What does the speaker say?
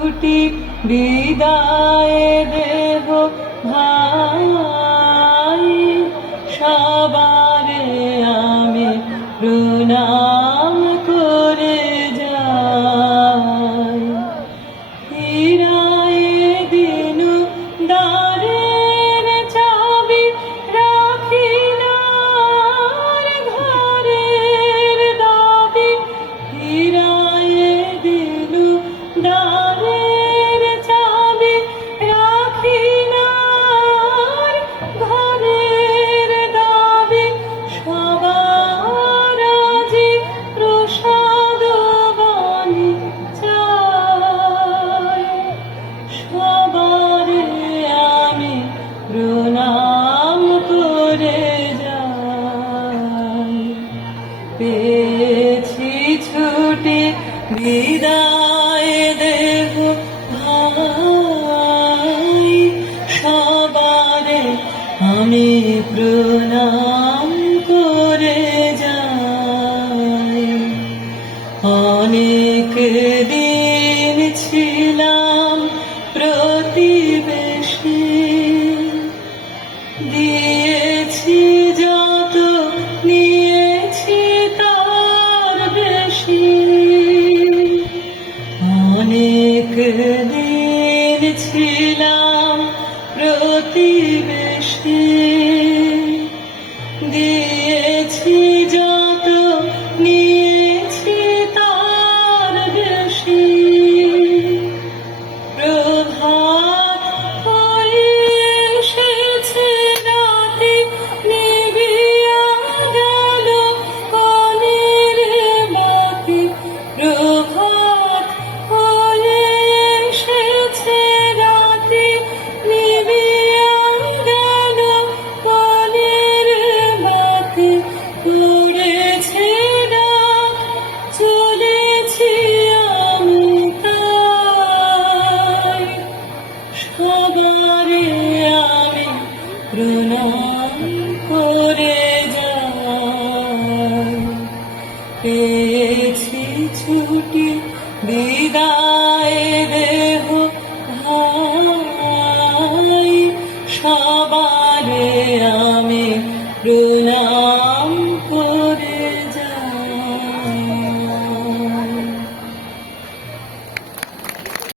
ছুটি বিদায় দেহ ভাই, সবারে আমি প্রণাম করে যাই। ফিরায়ে দিনু দ্বারের চাবি রাখি না ঘরের দাবি, ফিরায়ে দিনু দ্বারের চাবি রাখি না ঘরের দাবি, সবার আজি প্রসাদ বাণী চাই, সবারে আমি প্রণাম করে যাই। পেয়েছি ছুটি বিদায় দেহ ভাই, সবারে আমি প্রণাম করে যাই। অনেক দিন ছিলাম প্রতিবেশী, দিয়েছি যত নিয়েছি তার বেশি। অনেক দিন ছিলাম প্রতিবেশী, দিয়েছি যত নিয়েছি তার বেশি। প্রভাত হয়ে এসেছে রাতে, নিভিয়া গেল কনের বাতি। প্রভাত হয়ে এসেছে রাতে, নিভিয়া গেল কনের বাতি। পড়েছে রাত, চলেছি আমি তাই, সবারে আমি প্রণাম করে যাই। পেয়েছি ছুটি বিদায় দেহ ভাই, সবারে আমি